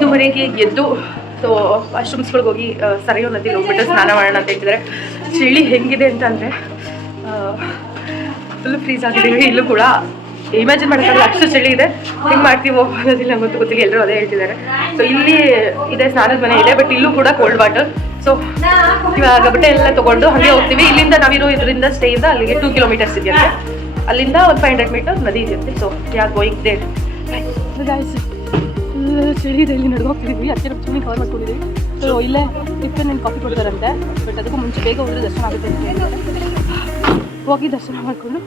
5:30ಗೆ ಎದ್ದು ಸೊ ವಾಶ್ರೂಮ್ಸ್ಗಳಿಗೆ ಹೋಗಿ ಸರಿಯೋ ನದಿಲಿ ಹೋಗ್ಬಿಟ್ಟು ಸ್ನಾನ ಮಾಡೋಣ ಅಂತ ಹೇಳ್ತಿದ್ದಾರೆ. ಚಳಿ ಹೆಂಗಿದೆ ಅಂತಂದರೆ ಫುಲ್ ಫ್ರೀಸ್ ಆಗಿದ್ದೀವಿ. ಇಲ್ಲೂ ಕೂಡ ಇಮ್ಯಾಜಿನ್ ಮಾಡೋಕ್ಕಾಗಲ್ಲ ಅಷ್ಟು ಚಳಿ ಇದೆ. ಹೆಂಗೆ ಮಾಡ್ತೀವೋ ಅನ್ನೋದಿಲ್ಲ ನಂಗೆ ಗೊತ್ತಿಲ್ಲ, ಎಲ್ಲರೂ ಅದೇ ಹೇಳ್ತಿದ್ದಾರೆ. ಸೊ ಇಲ್ಲಿ ಇದೆ ಸ್ನಾನದ ಮನೆ ಇದೆ, ಬಟ್ ಇಲ್ಲೂ ಕೂಡ ಕೋಲ್ಡ್ ವಾಟರ್. ಸೊ ಇವಾಗ ಬಟ್ಟೆ ಎಲ್ಲ ತೊಗೊಂಡು ಹಾಗೆ ಹೋಗ್ತೀವಿ. ಇಲ್ಲಿಂದ ನಾವಿರೋ ಇದರಿಂದ ಸ್ಟೇಯಿಂದ ಅಲ್ಲಿಗೆ 2 ಕಿಲೋಮೀಟರ್ಸ್ ಇದೆಯಂತೆ. ಅಲ್ಲಿಂದ ಒಂದು 500 ಮೀಟರ್ ನದಿ ಇದೆಯಂತೆ. ಸೊ ಯಾರು ಗೋಯಿಂಗ್ ದೇರ್ ಚಳಿ ಇದೆ. ಇಲ್ಲಿ ನಡ್ಕೋಗ್ತಿದ್ವಿ, ಅದಕ್ಕೆ ನಮ್ಮ ಚೂನಿ ಕವರ್ ಮಾಡ್ಕೊಂಡಿದ್ದೀವಿ. ಸೊ ಇಲ್ಲೇ ಟಿಫನ್ ಕಾಫಿ ಕೊಡ್ತಾರಂತೆ, ಬಟ್ ಅದಕ್ಕೂ ಮುಂಚೆ ಬೇಗ ಹೋದ್ರೆ ದರ್ಶನ ಆಗುತ್ತೆ ಅಂತ ಹೇಳ್ತಾರೆ. ಹೋಗಿ ದರ್ಶನ ಮಾಡಿಕೊಂಡು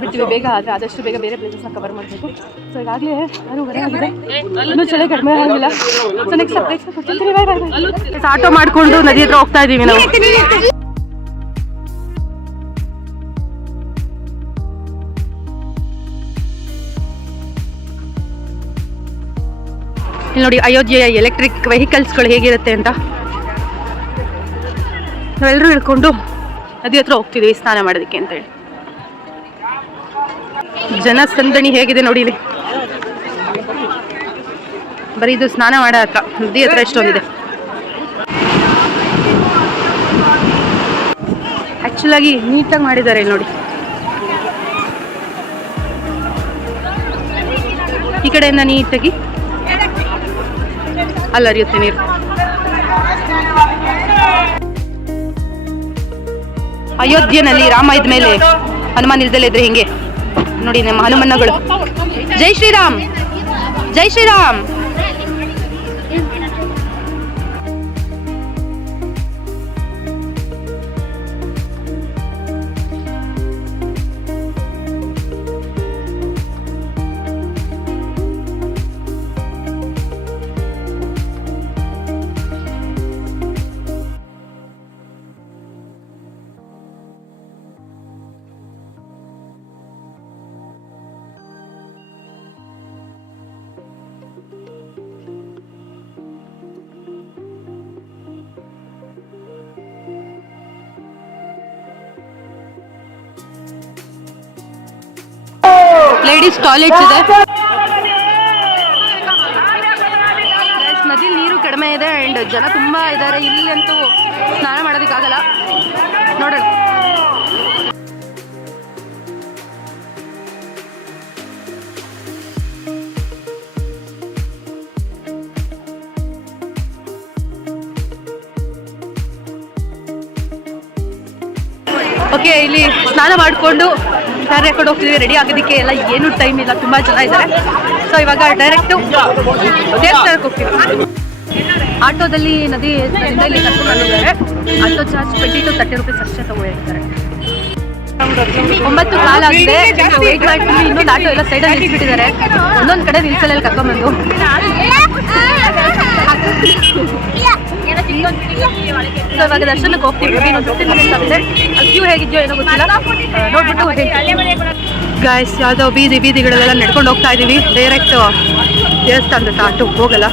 ಬಿಡ್ತೀವಿ ಬೇಗ, ಆದರೆ ಆದಷ್ಟು ಬೇಗ ಬೇರೆ ಪ್ಲೇಸಸ್ನ ಕವರ್ ಮಾಡಬೇಕು. ಸೊ ಈಗಾಗಲೇ ಅದು ಹೊರಗಿದೆ, ಇನ್ನೂ ಚಳಿ ಕಡಿಮೆ ಆಗಿಲ್ಲ. ಸೊ ನೆಕ್ಸ್ಟ್ ಆಟೋ ಮಾಡಿಕೊಂಡು ನದಿ ಹತ್ರ ಹೋಗ್ತಾ ಇದ್ದೀವಿ ನಾವು. ಇಲ್ಲಿ ನೋಡಿ ಅಯೋಧ್ಯೆಯ ಎಲೆಕ್ಟ್ರಿಕ್ ವೆಹಿಕಲ್ಸ್ಗಳು ಹೇಗಿರುತ್ತೆ ಅಂತ. ನಾವೆಲ್ಲರೂ ಹಿಡ್ಕೊಂಡು ನದಿ ಹತ್ರ ಹೋಗ್ತಿದ್ದೀವಿ ಸ್ನಾನ ಮಾಡೋದಕ್ಕೆ ಅಂತೇಳಿ. ಜನಸಂದಣಿ ಹೇಗಿದೆ ನೋಡಿ ಇಲ್ಲಿ. ಬರೀ ಇದು ಸ್ನಾನ ಮಾಡೋ ಹತ್ರ, ನದಿ ಹತ್ರ ಎಷ್ಟೊಂದಿದೆ. ಆ್ಯಕ್ಚುಲಾಗಿ ನೀಟಾಗಿ ಮಾಡಿದ್ದಾರೆ ಇಲ್ಲಿ ನೋಡಿ. ಈ ಕಡೆಯಿಂದ ನೀಟಾಗಿ ಅಲ್ಲಿ ಹರಿಯುತ್ತೆ ನೀರು. ಅಯೋಧ್ಯೆನಲ್ಲಿ ರಾಮ ಇದ್ಮೇಲೆ ಹನುಮಾನ್ ಇಲ್ದಲೇ ಇದ್ರೆ ಹಿಂಗೆ ನೋಡಿ ನಮ್ಮ ಹನುಮನ್ನಗಳು. ಜೈ ಶ್ರೀರಾಮ್, ಜೈ ಶ್ರೀರಾಮ್. ಲೇಡೀಸ್ ಟಾಯ್ಲೆಟ್ಸ್ ಇದೆ. ನದಿ ನೀರು ಕಡಿಮೆ ಇದೆ ಆ್ಯಂಡ್ ಜನ ತುಂಬ ಇದ್ದಾರೆ. ಇಲ್ಲಂತೂ ಸ್ನಾನ ಮಾಡೋದಕ್ಕಾಗಲ್ಲ. ನೋಡೋಣ. ಓಕೆ, ಇಲ್ಲಿ ಸ್ನಾನ ಮಾಡಿಕೊಂಡು ಸ್ಯಾರಿ ಹಾಕೊಂಡು ಹೋಗ್ತಿದ್ದೀವಿ. ರೆಡಿ ಆಗೋದಕ್ಕೆ ಎಲ್ಲ ಏನೂ ಟೈಮ್ ಇಲ್ಲ, ತುಂಬ ಜನ ಇದ್ದಾರೆ. ಸೊ ಇವಾಗ ಡೈರೆಕ್ಟು ದೇವಸ್ಥಾನಕ್ಕೆ ಹೋಗ್ತೀವಿ. ಆಟೋದಲ್ಲಿ ನದಿ ಇಲ್ಲಿ ಕರ್ಕೊಂಡು ಬಂದಿದ್ದಾರೆ. ಆಟೋ ಚಾರ್ಜ್ 20 to 30 ರೂಪೀಸ್ ಅಷ್ಟೇ ತಗೊಳ್ಳಿರ್ತಾರೆ. 9 ಕಾಲ ಆಗಿದೆ, ವೇಟ್ ಮಾಡ್ತೀವಿ. ಇನ್ನೊಂದು ಆಟೋ ಎಲ್ಲ ಸೈಡಲ್ಲಿ ನಿಲ್ಸ್ಬಿಟ್ಟಿದ್ದಾರೆ. ಒಂದೊಂದು ಕಡೆ ನಿಲ್ಸಲ್ಲಿ ಕರ್ಕೊಂಡ್ಬಂದು ಇವಾಗ ದರ್ಶನಕ್ಕೆ ಹೋಗ್ತೀವಿ. ಇನ್ನೊಂದು 15 ಮಿನಿಟ್ಸ್ ಆಗಿದೆ. ಕ್ಯೂ ಹೇಗಿದೆಯೋ ಏನೋ ಗೊತ್ತಿಲ್ಲ, ನೋಡ್ಬಿಟ್ಟು ಗಾಯ್ಸ್ ಯಾವುದೋ ಬೀದಿಗಳೆಲ್ಲ ನಡ್ಕೊಂಡು ಹೋಗ್ತಾ ಇದ್ದೀವಿ. ಡೈರೆಕ್ಟ್ ದೇವಸ್ಥಾನದ ಆಟೋ ಹೋಗಲ್ಲ.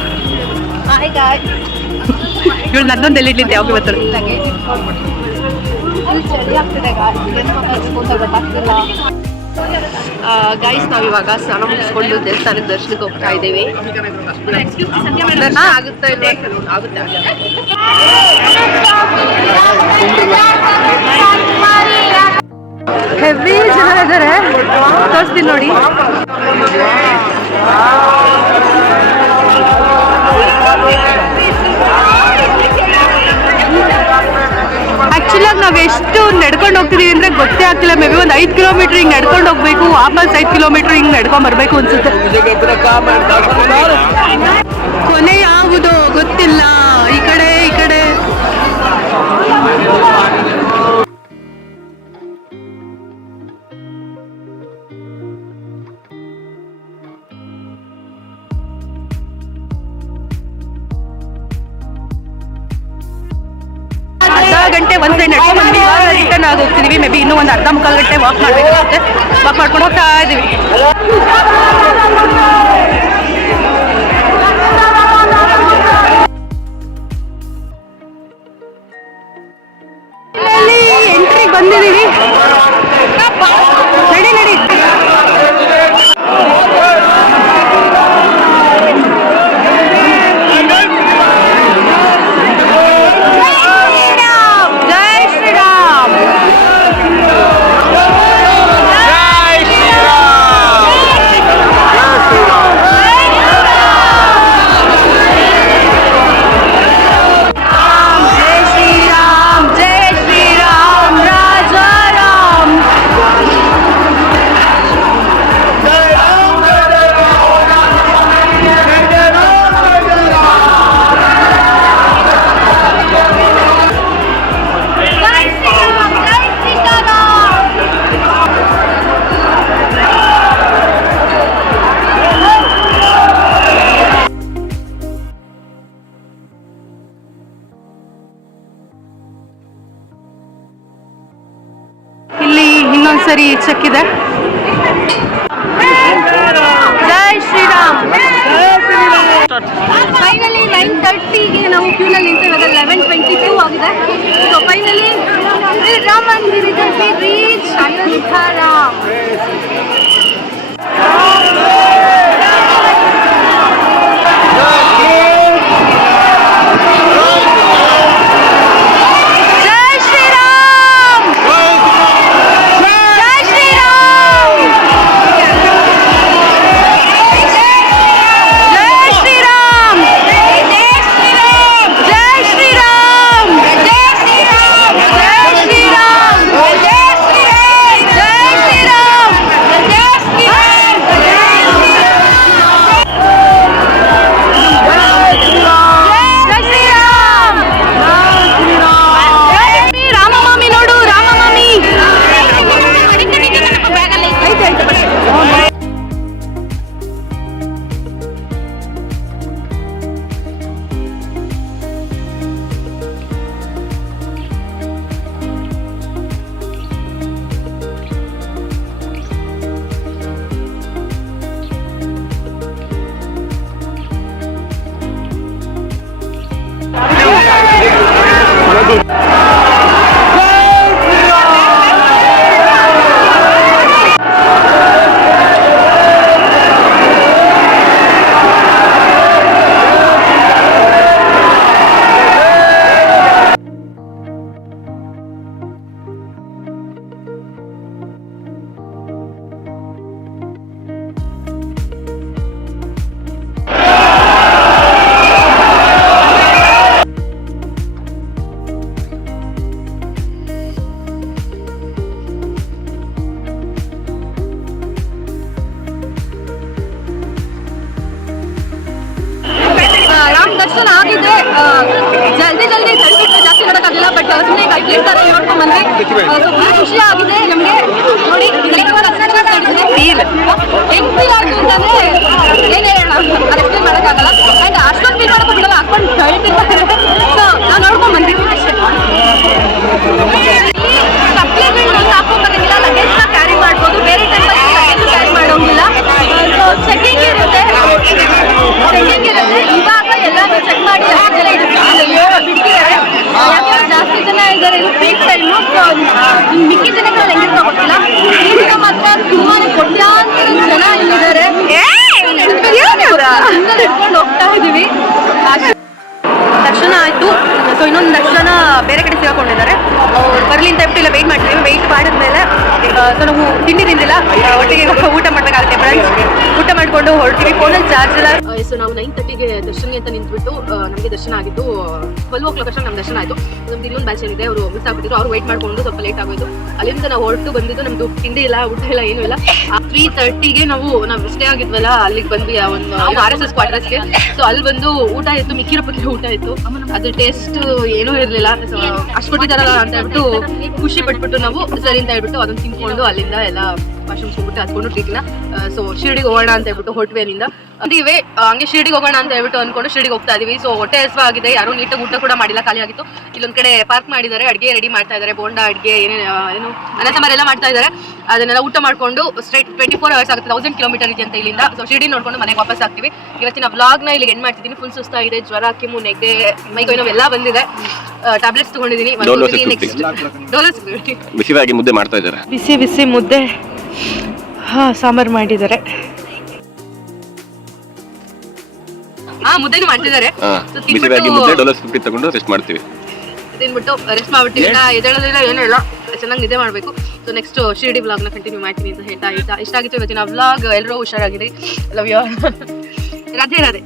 ಇವಳು ನನ್ನೊಂದು ಎಲ್ಲಿಡ್ಲಿದ್ದೆ ಯಾವಾಗ ಬರ್ತಾರೆ. ಗೈಸ್ ನಾವಿವಾಗ ಸ್ನಾನ ಮುಗಿಸ್ಕೊಂಡು ದೇವಸ್ಥಾನಕ್ಕೆ ದರ್ಶನಕ್ಕೆ ಹೋಗ್ತಾ ಇದ್ದೀವಿ. ಆಗುತ್ತೆ ಹೆವಿ ಜನ ಇದ್ದಾರೆ, ತೋರಿಸ್ತೀನಿ ನೋಡಿ. ಆ್ಯಕ್ಚುಲಾಗಿ ನಾವು ಎಷ್ಟು ನಡ್ಕೊಂಡು ಹೋಗ್ತಿದ್ದೀವಿ ಅಂದರೆ ಗೊತ್ತೇ ಆಗ್ತಿಲ್ಲ. ಮೇ ಬಿ ಒಂದು 5 ಕಿಲೋಮೀಟ್ರ್ ಹಿಂಗೆ ನಡ್ಕೊಂಡು ಹೋಗ್ಬೇಕು, ವಾಪಸ್ 5 ಕಿಲೋಮೀಟ್ರ್ ಹಿಂಗೆ ನಡ್ಕೊಂಡು ಬರಬೇಕು ಅನ್ಸುತ್ತೆ. ಕೊನೆ ಯಾವುದು ಗೊತ್ತಿಲ್ಲ. ಈ ಕಡೆ ಗಂಟೆ ಒಂದು ಸೈಡ್ ನಡ್ಕೊಂಡು ಬಂದ್ವಿ. ಇವಾಗ ರಿಟರ್ನ್ ಆಗಿ ಹೋಗ್ತಿದ್ದೀವಿ. ಮೇ ಬಿ ಇನ್ನೂ ಒಂದು ಅರ್ಧ ಮುಕ್ಕಾಲು ಗಂಟೆ ವಾಕ್ ಮಾಡಬೇಕಾಗುತ್ತೆ. ವಾಕ್ ಮಾಡ್ಕೊಂಡು ಹೋಗ್ತಾ ಇದ್ದೀವಿ. ಎಂಟ್ರಿಗೆ ಬಂದಿದ್ದೀವಿ. ನಡಿ ಸರಿ ಚೆಕ್ಕಿದೆ. ಜೈ ಶ್ರೀರಾಮ್. ಫೈನಲಿ 9:30ಗೆ ನಾವು ಕ್ಯೂನಲ್ಲಿ ನಿಂತಿರೋದು. 11:22 ಆಗಿದೆ. ಸೊ ಫೈನಲಿ ರಾಮ ಮಂದಿರಕ್ಕೆ ರೀಚ್ ಅಯೋಧ್ಯಾರಾಮ್. ದರ್ಶನ ಆಗಿದೆ. ಜಲ್ದಿ ಜಾಸ್ತಿ ನೋಡೋಕ್ಕಾಗಲಿಲ್ಲ. ಬಟ್ ಸುಮ್ಮನೆ ಹೇಳ್ತಾರೆ ನೋಡ್ಕೊಂಡ್ ಬಂದ್ವಿ. ಖುಷಿ ಆಗಿದೆ ನಮಗೆ. ನೋಡಿ ಹೆಂಗ್ ಫೀಲ್ ಆಯ್ತು ಅಂತಂದ್ರೆ ಏನೇ ಹೇಳೋಣ, ಅದು ಎಕ್ಸ್ಪ್ಲೇನ್ ಮಾಡೋಕ್ಕಾಗಲ್ಲ. ಆ್ಯಂಡ್ ಅಷ್ಟೊಂದು ಫೀಲ್ ಮಾಡೋಕ್ಕೂ ಬಿಡಲ್ಲ, ಹಾಕೊಂಡು ಹೇಳ್ತಿರ್ತಾರೆ. ಸೊ ನಾವು ನೋಡ್ಕೊಂಡ್ ಬಂದಿವಿ ಅಷ್ಟೇ. ಕಪ್ಲೆಗಳನ್ನ ಹಾಕೊಂಡ್ ಬರೋಂಗಿಲ್ಲ, ಲಗೇಜ್ನ ಕ್ಯಾರಿ ಮಾಡ್ಬೋದು. ಬೇರೆ ಟೈಮಲ್ಲಿ ಲಗೇಜ್ ಕ್ಯಾರಿ ಮಾಡೋಂಗಿಲ್ಲ. ಸೊ ಚೆಕಿಂಗ್ ಇರುತ್ತೆ. ಇವಾಗ ಎಲ್ಲಾನು ಚೆಕ್ ಮಾಡಿ ಬಿಡ್ತಿದ್ದಾರೆ. ಯಾಕಂದ್ರೆ ಜಾಸ್ತಿ ಜನ ಇದ್ದಾರೆ, ಇದು ಪೀಕ್ ಟೈಮು. ಮಿಕ್ಕಿ ದಿನಗಳಲ್ಲಿ ಹೆಂಗಿರ್ತಾ ಗೊತ್ತಿಲ್ಲ. ಈ ದಿನ ಮಾತ್ರ ತುಂಬಾನೇ ಕೋಟ್ಯಾಂತರ ಜನ ಇಲ್ಲಿದ್ದಾರೆ. ಇಟ್ಕೊಂಡು ಹೋಗ್ತಾ ಇದೀವಿ. ದರ್ಶನ ಆಯ್ತು. ಸೊ ಇನ್ನೊಂದು ದರ್ಶನ ಬೇರೆ ಕಡೆ ಸಿಗಾಕೊಂಡಿದ್ದಾರೆ. ಬರ್ಲಿ ಅಂತ ಹೇಳ್ಬಿಟ್ಟು ಇಲ್ಲ ವೆಯ್ಟ್ ಮಾಡ್ತೀವಿ. ವೆಯ್ಟ್ ಮಾಡಿದ್ಮೇಲೆ ಸೊ ನಾವು ತಿಂಡಿ ತಿಂದಿಲ್ಲ, ಒಟ್ಟಿಗೆ ಊಟ ಮಾಡಬೇಕಾಗುತ್ತೆ. ಊಟ ಮಾಡಿಕೊಂಡು ಹೊರಡ್ತೀವಿ. ಫೋನಲ್ಲಿ ಚಾರ್ಜ್ ಇಲ್ಲ. ಸೊ ನಾವು 9:30ಗೆ ದರ್ಶನ್ಗೆ ಅಂತ ನಿಂತ್ಬಿಟ್ಟು ನಮಗೆ ದರ್ಶನ ಆಗಿದ್ದು 12 o'clock ಅಷ್ಟೇ ನಮ್ಮ ದರ್ಶನ ಆಯಿತು. ನಮ್ದು ಇನ್ನೊಂದು ಬ್ಯಾಚ್ ಏನಿದೆ, ಅವರು ಮಿಸ್ ಆಗ್ಬಿಟ್ಟಿದ್ರು. ಅವ್ರು ವೆಯ್ಟ್ ಮಾಡ್ಕೊಂಡು ಸ್ವಲ್ಪ ಲೇಟ್ ಆಗೋದು. ಅಲ್ಲಿಂದ ನಾವು ಹೊರಟು ಬಂದಿದ್ದು. ನಮ್ದು ತಿಂಡಿ ಇಲ್ಲ, ಊಟ ಇಲ್ಲ, ಏನೂ ಇಲ್ಲ. 3:30ಗೆ ನಾವು ಸ್ಟೇ ಆಗಿದ್ವಲ್ಲ, ಅಲ್ಲಿಗೆ ಬಂದ್ವಿ. ಒಂದು RSS ಕ್ವಾರ್ಟರ್ಸ್ಗೆ. ಸೊ ಅಲ್ಲಿ ಬಂದು ಊಟ ಇತ್ತು, ಮಿಕ್ಕಿರೋಪಕ್ಕೆ ಊಟ ಇತ್ತು. ಅದು ಟೇಸ್ಟ್ ಏನೂ ಇರಲಿಲ್ಲ. ಸೊ ಅಷ್ಟು ಕೊಟ್ಟಿದ್ದಾರಲ್ಲ ಅಂತ ಹೇಳ್ಬಿಟ್ಟು ಖುಷಿ ಪಟ್ಬಿಟ್ಟು ನಾವು ಸರಿ ಅಂತ ಹೇಳ್ಬಿಟ್ಟು ಅದನ್ನು ತಿನ್ಕೊಂಡು ಅಲ್ಲಿಂದ ಎಲ್ಲ ವಾಶ್ರೂಮ್ಸ್ ಹೋಗ್ಬಿಟ್ಟು ಹತ್ಕೊಂಡು ಟ್ರೀಟ್ನ. ಸೊ ಶಿರ್ಡಿಗೆ ಹೋಗೋಣ ಅಂತ ಹೇಳ್ಬಿಟ್ಟು ಹೊರಟ್ವಿ. ಅಲ್ಲಿಂದ ಅಂತೀವಿ ಹಂಗೆ ಶಿರ್ಡಿಗೆ ಹೋಗೋಣ ಅಂತ ಹೇಳ್ಬಿಟ್ಟು ಅನ್ಕೊಂಡು ಶಿರ್ಡಿಗೆ ಹೋಗ್ತಾ ಇದೀವಿ. ಸೊ ಹೊಟ್ಟೆ ಹಸಿವು ಆಗಿದೆ. ಯಾರು ನೀಟಾಗಿ ಊಟ ಕೂಡ ಮಾಡಿಲ್ಲ, ಖಾಲಿ ಆಗಿತ್ತು. ಇಲ್ಲೊಂದ್ ಕಡೆ ಪಾರ್ಕ್ ಮಾಡಿದ್ದಾರೆ, ಅಡುಗೆ ರೆಡಿ ಮಾಡ್ತಾ ಇದ್ದಾರೆ. ಬೋಂಡಾ ಅಡುಗೆ ಏನು ಅನ್ನ ಸಾಂಬಾರ್ ಎಲ್ಲ ಮಾಡ್ತಾ ಇದ್ದಾರೆ. ಅದನ್ನೆಲ್ಲ ಊಟ ಮಾಡ್ಕೊಂಡು ಸ್ಟ್ರೈಟ್ 24 hours ಆಗುತ್ತೆ. 1000 kilometers ಇದೆ ಅಂತ ಇಲ್ಲಿಂದ. ಸೊ ಶಿರ್ಡಿ ನೋಡ್ಕೊಂಡು ಮನೆಗೆ ವಾಪಸ್ ಆಗ್ತೀವಿ. ಇವತ್ತಿನ ವ್ಲಾಗ್ನ ಇಲ್ಲಿಗೆ ಎಂಡ್ ಮಾಡ್ತಿದ್ದೀನಿ. ಫುಲ್ ಸುಸ್ತಾಗಿದೆ, ಜ್ವರ, ಕೆಮ್ಮು, ನೆಗಡಿ, ಮೈಕೈ ನೋವು ಎಲ್ಲ ಬಂದಿದೆ. ಟ್ಯಾಬ್ಲೆಟ್ಸ್ ತಗೊಂಡಿದ್ದೀನಿ. ಬಿಸಿಯಾಗಿ ಮುದ್ದೆ ಮಾಡ್ತಾ ಇದ್ದಾರೆ. ಬಿಸಿ ಮುದ್ದೆ, ಸಾಂಬಾರ್ ಮಾಡಿದ್ದಾರೆ. ಮುದ್ದೆನೂ ಮಾಡ್ತಿದ್ದಾರೆ. ಬಿಸಿಯಾಗಿ ಮುದ್ದೆ ಡೋಲೋಸ್ 50 ತಗೊಂಡು ರೆಸ್ಟ್ ಮಾಡ್ತೀವಿ. ತಿನ್ಬಿಟ್ಟು ರೆಸ್ಟ್ ಮಾಡ್ಬಿಟ್ಟು ಎದ್ದೇಳೋದಿಲ್ಲ, ಏನೂ ಇಲ್ಲ, ಚೆನ್ನಾಗಿ ನಿದ್ದೆ ಮಾಡಬೇಕು. ಸೊ ನೆಕ್ಸ್ಟ್ ಶಿರ್ಡಿ ವ್ಲಾಗ್ನ ಕಂಟಿನ್ಯೂ ಮಾಡ್ತೀನಿ ಅಂತ ಹೇಳ್ತಾ ಇಷ್ಟ ಆಗಿತ್ತು ಇವತ್ತಿನ ವ್ಲಾಗ್. ಎಲ್ಲರೂ ಹುಷಾರಾಗಿರಿ. Love you. ರಾಧೆ ರಾಧೆ.